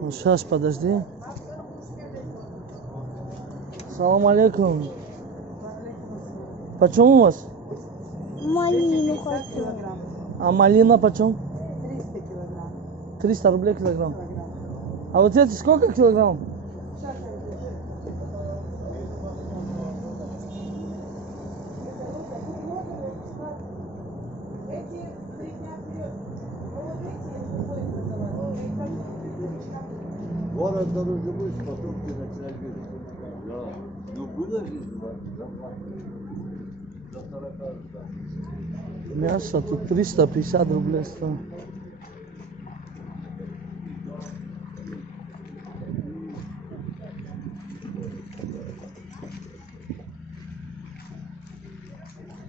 Ну, сейчас, подожди. Салам алейкум. Почем у вас? Малину хочу. А малина почем? 300 килограмм. 300 рублей килограмм. А вот эти сколько килограмм? Два раза дороже будешь, потом ты начинаешь говорить. Да. Ну было же, до 40, да. Мясо тут 350 рублей стоит.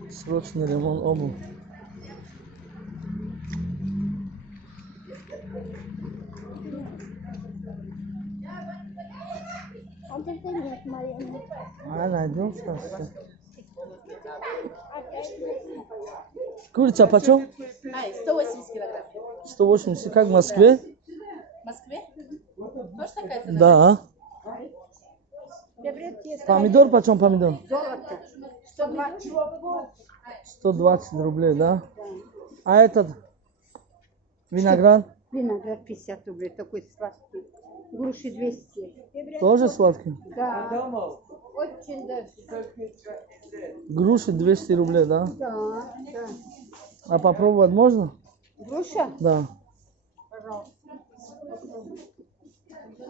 Срочный ремонт обуви. А ты нет малины. А, найдем сейчас. Курица почем? 180 килограмм. 180, как в Москве? В Москве? Тоже такая цена? Да. Помидор почем помидор? Золото. 120. 120 рублей, да? А этот виноград Виноград 50 рублей, такой сладкий. Груши 200. тоже сладкий? Да. Очень даже. Груши 200 рублей, да? Да, да. А попробовать можно? Груша? Да. Пожалуйста.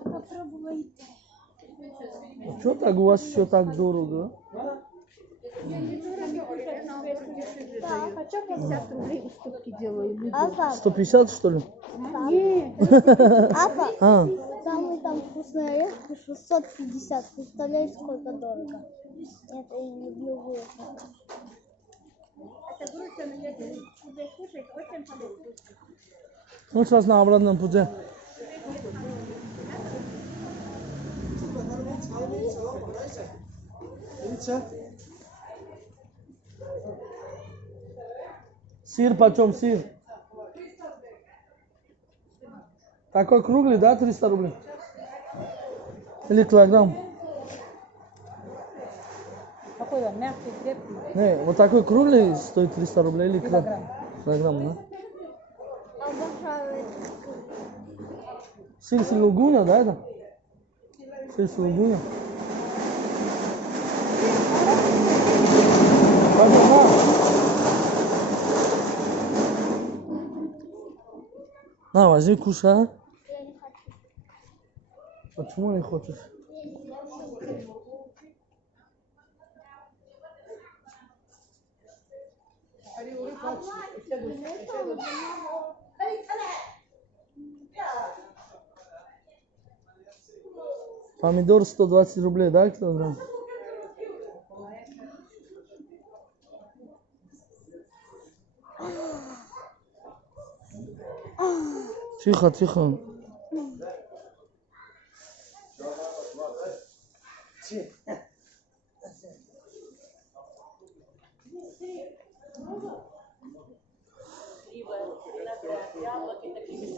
Попробуй. А что так у вас все так дорого? Да, хотя 50 рублей уступки делаю. Люди. Апа, 150 что ли? Нет. Апа, А, самый там вкусный орех 650. Представляешь, сколько дорого? Это я не люблю выехать. Это груша, но я тебе кушать очень полезно. ну сейчас на обратном пути. Сыр почем сыр? Такой круглый, да, 300 рублей? Или килограмм? Какой он? Мягкий, крепкий. Не, вот такой круглый стоит 300 рублей или килограмм? Килограмм, да? Обожаю это. Сыр сулугуня, да, это? Сыр сулугуня. На, возьми, кушай. Я не хочу. Почему не хочешь? Помидор 120 рублей, да, килограмм? Тихо, тихо.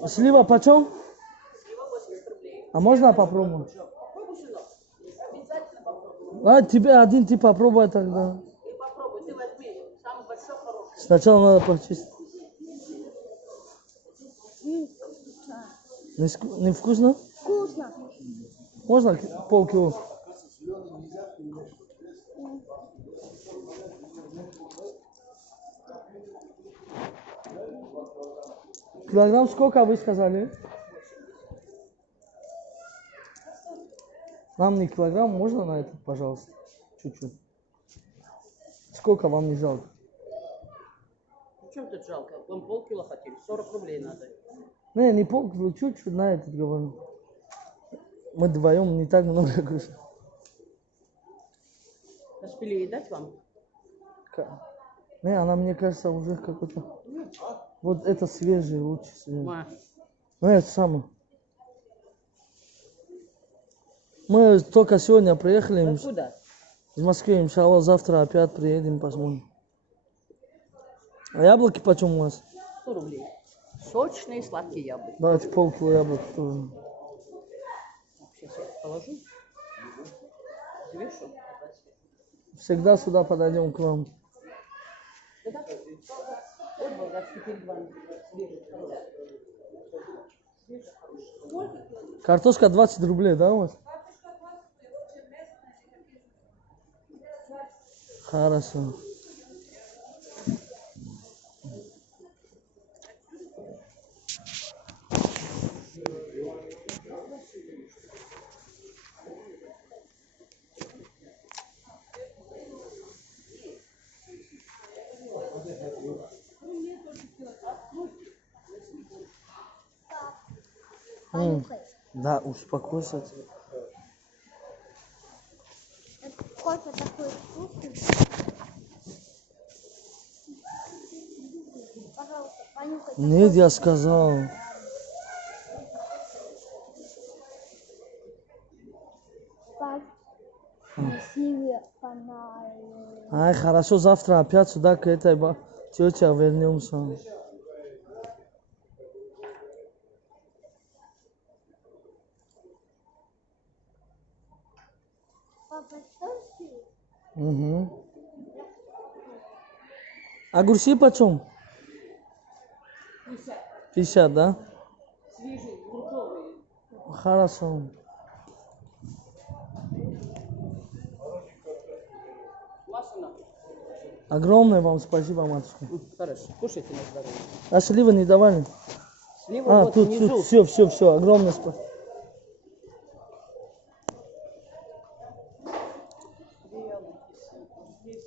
Слива почем? А можно попробовать? А, тебе один ты попробуй тогда. Попробуй, ты возьми. Самый большой, хороший. Сначала надо почистить. Не вкусно? Вкусно. Можно полкило? Килограмм сколько вы сказали? Нам не килограмм, можно на это, пожалуйста? Чуть-чуть. Сколько вам не жалко? В чем тут жалко? Вам полкило хотели, 40 рублей надо. Не полкило, чуть-чуть на этот говорю. Мы вдвоем не так много кушаем. Распилили дать вам? Не, она, мне кажется, уже какой-то... Вот это свежий, лучше свежий. Ма. Ну, это самое. Мы только сегодня приехали Откуда? из Москвы, иншаллах, завтра опять приедем, посмотрим. А яблоки почем у вас? 100 рублей. Сочные сладкие яблоки. Давайте полкило яблок тоже. Сейчас я их положу. Взвешу. Всегда сюда подойдем к вам. Да-да. Вот болгарский перед вами. Картошка 20 рублей, да, у вас? Хорошо. Понюхай. Да, успокойся. Кофе такой вкусный. Пожалуйста, понюхай. Нет, я сказал. Так красивый фонарь. Ай, хорошо, завтра опять сюда к этой тете вернемся. Папа, что ты? Угу. Огурцы почем? 50, да? Свежие, фруктовые. Хорошо. Масло. Огромное вам спасибо, матушка. Хорошо. Кушайте на здоровье. А сливы не давали? Слива А, вот тут внизу. все. Огромное спасибо.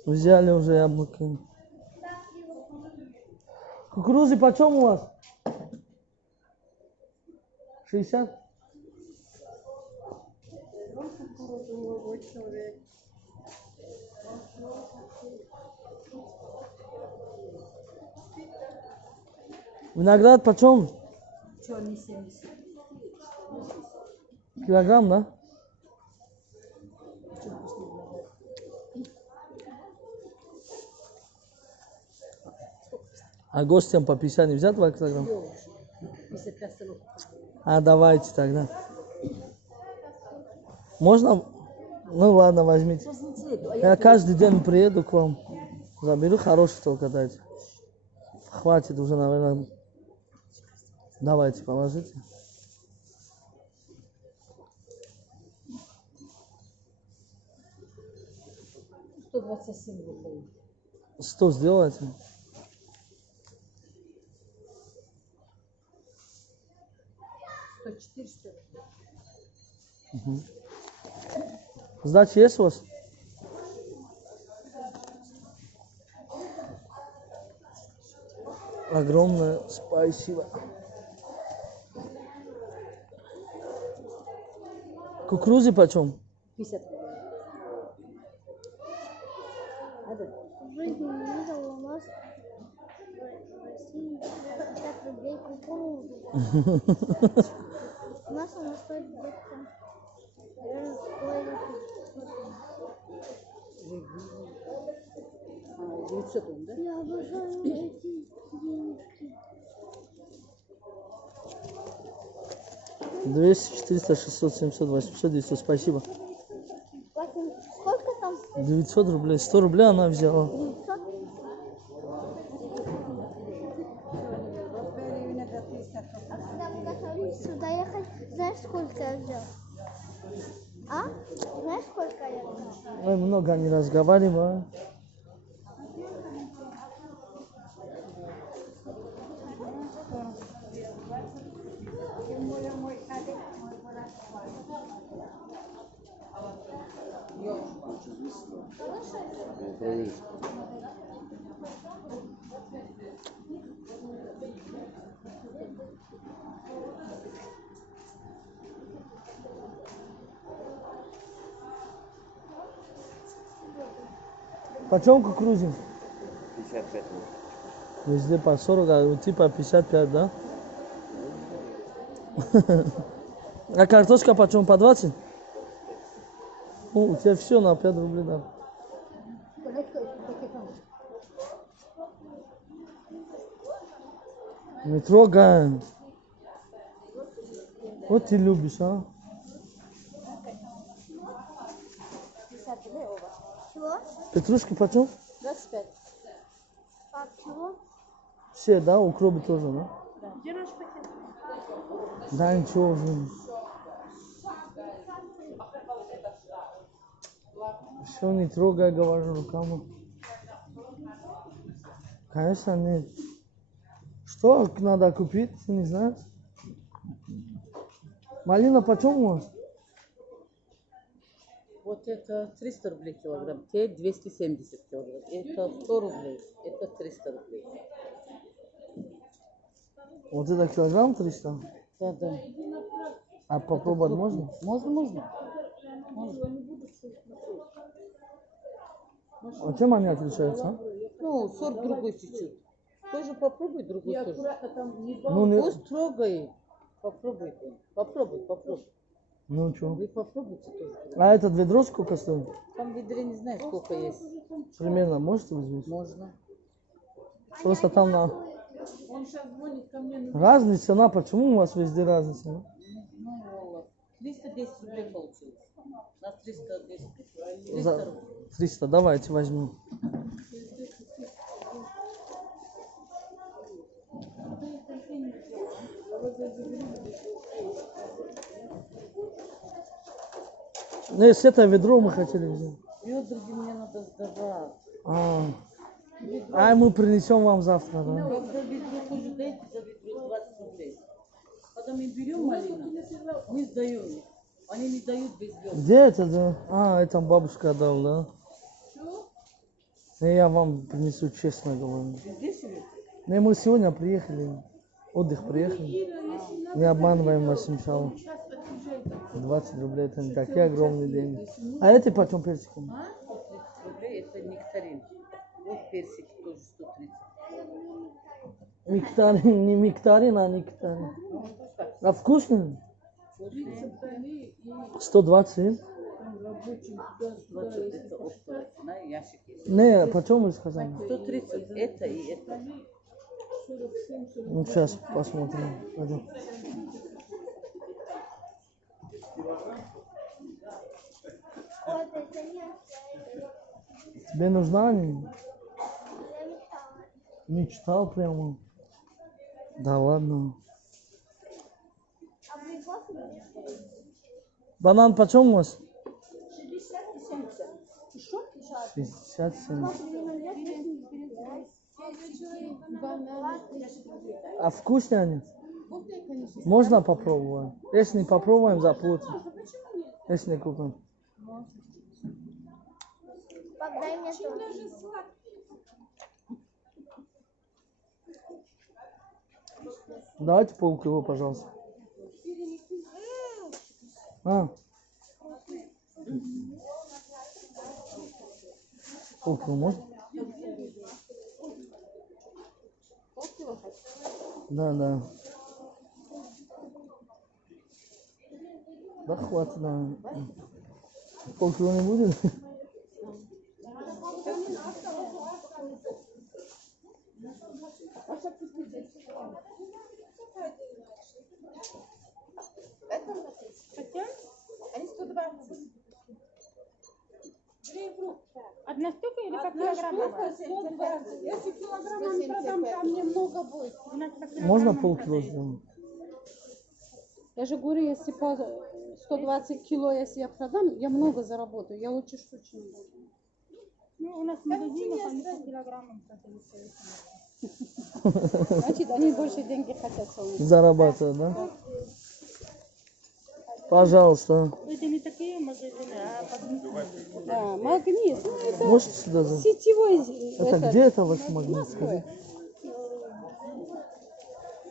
Взяли уже яблоки. Кукурузы почем у вас? 60? Виноград почем? Черный 70. Килограмм, да? А гостям по 50 не взять 2 килограмма? 55 станов. А давайте тогда. Можно? Ну ладно, возьмите. Я каждый день приеду к вам. Заберу хороший только дайте. Хватит уже, наверное. Давайте, положите. 127 рублей. 100 сделайте. 104, что ли? Сдача есть у вас? Огромное спасибо. Кукурузы почем? 50 рублей. Надо? В жизни не видела у нас в России 50 рублей кукурузу. У нас она стоит где-то, наверное, стоит 900 он, да? Я обожаю эти денежки. 200, 400, 600, 700, 800, 900. Спасибо. Платим. Сколько там? 900 рублей. 100 рублей она взяла. 900? А когда мы готовились сюда ехать, знаешь, сколько я взял? А? Знаешь, сколько я взял? Мы много не разговариваем. Почем кукурузин? 55. Везде по 40, а у типа 55, да? А картошка почем по 20? Ну, у тебя все на 5 рублей, да. Не трогай. Вот ты любишь, а? 50 рублей оба. Чего? Петрушки почем? 25. Пап, чего? Все, да? Укропы тоже, да? Где наш пакет? Да, ничего уже. Все, не трогай, говорю, руками. Конечно, нет. Что надо купить, ты не знаешь? Малина почем у вас? Вот это 300 рублей килограмм, те 270 килограмм. Это 100 рублей, это 300 рублей. Вот это килограмм 300? Да, да. А попробовать можно? Можно, можно. А чем они отличаются? А? Ну, сорт другой чуть-чуть. Тоже попробуй другой тоже. Ну, не... Пусть трогай. Попробуйте. Попробуй. Ну, что? Вы попробуйте тоже. А этот ведро сколько стоит? Там в ведре не знаю, сколько есть. Примерно можете вызвать? Можно. Просто там на... Разная цена, почему у вас везде разница? Ну, 310 рублей получилось. У нас 310. 300 За рублей. 300, давайте возьму. Ну, если это ведро мы хотели взять. Ведрги мне надо сдавать. А мы принесем вам завтра, да? Когда ведро тоже дайте за ведро 20 рублей. Когда мы берем малину, мы сдаем. Они не дают без ведра. Где это, да? А, это бабушка дал, да? Я вам принесу, честно говорю. Здесь живет? Не, мы сегодня приехали, отдых приехали. Не обманываем вас, иншалла. 20 рублей, это не такие огромные деньги. А эти почем персики? 130 рублей, это нектарин. Вот персики тоже 130. Нектарин, не нектарин, а нектарин. А вкусный? 120? 20 это оптовый, на ящике. Не, почем вы сказали? 130, это и это. Ну, сейчас посмотрим. Пойдем. Вот это нет. Тебе нужна они? Я мечтала. Мечтал прямо. Да ладно. А абрикосы были? Банан почем у вас? 60 и 70. Еще? 67. Бананы. А вкусные они? Можно попробовать? Если не попробуем, заплатим. Если не купим. Пап, дай мне тоже. Давайте полкило, пожалуйста. А. Полкило можно? Да, да. Да хватит, да. Полкило не будет? Хотя? Они 120. Одна штука или по килограмму? 120. Если килограммами продам, там мне много будет. Можно полкило сделать? Я же говорю, если по 120 кило, если я продам, я много заработаю. Я лучше штучно буду. Ну, у нас в магазинах они по килограммам продаются. Значит, они больше деньги хотят свои. Зарабатывать, да? Пожалуйста. Это не такие магазины, а магнитные. Да, магнит. Ну, это Можете сюда за... сетевой. Это где это ваш магнит, скажи?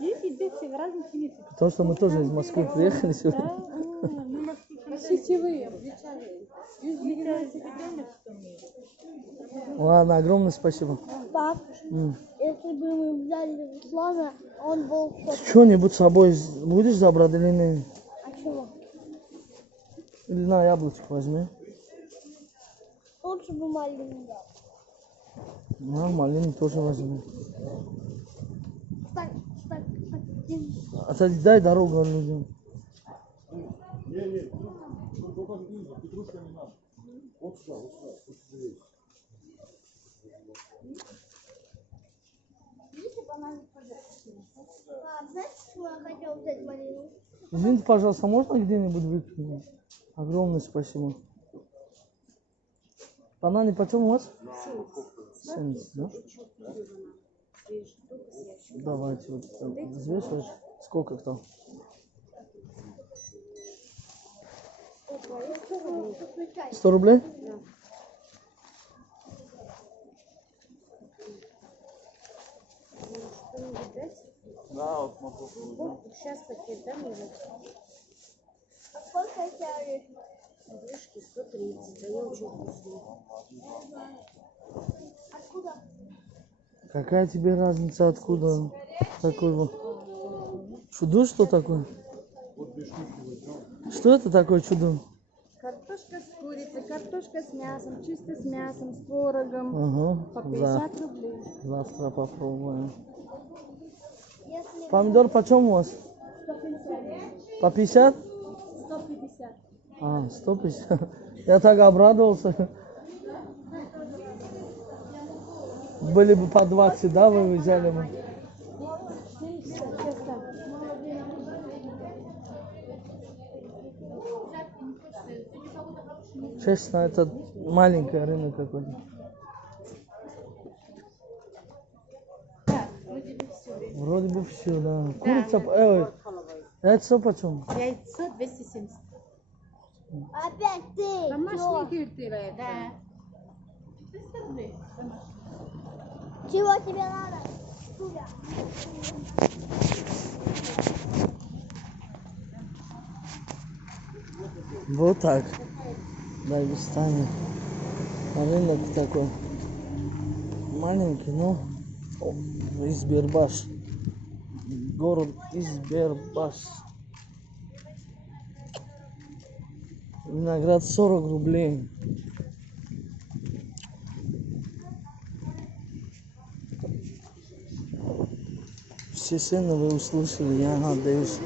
Есть и здесь в разных месяцах. Потому что мы тоже из Москвы приехали сегодня. Сетевые. Ладно, огромное спасибо. Пап, если бы мы взяли Руслана, он был в шоке. Что-нибудь с собой будешь забрать или не? А чего? Или на яблочко возьми. Лучше бы малину дал. Ну, малину тоже возьму. Так, держи. А дай дорогу людям. Не, только снизу, петрушка не надо. Вот сюда, вот сюда. Видите, бананы пожалуйста. Знаете, что я хотел взять малину? Извините, пожалуйста, можно где-нибудь выкинуть? Огромное спасибо. Бананы почем у вас? 70, да? Давайте вот взвешивать. Сколько кто? Опа, я 100 рублей. 100 рублей? Да, вот могу. Сейчас пакет, да, мне? А сколько эти орешки? Орешки 130, а я очень вкусные. Откуда? Какая тебе разница, откуда такой вот? Чудо что такое? Что это такое чудо? Картошка с курицей, картошка с мясом, чисто с мясом, с творогом. Ага, По 50 рублей. завтра попробуем. Если Помидор почем у вас? 150. По 50? 150. А, 150. Я так обрадовался. Были бы по 20, да, вы взяли бы? 400, честно. Честно, это маленький рынок какой-то. Вроде бы все, да. Курица, это что почем? Яйцо 270. опять ты. Домашний кюртир. Да. Чего тебе надо? Туда. Вот так. Дагестане. Рынок такой маленький, но Избербаш. Город Избербаш. Виноград 40 рублей. Все цены вы услышали, я надеюсь.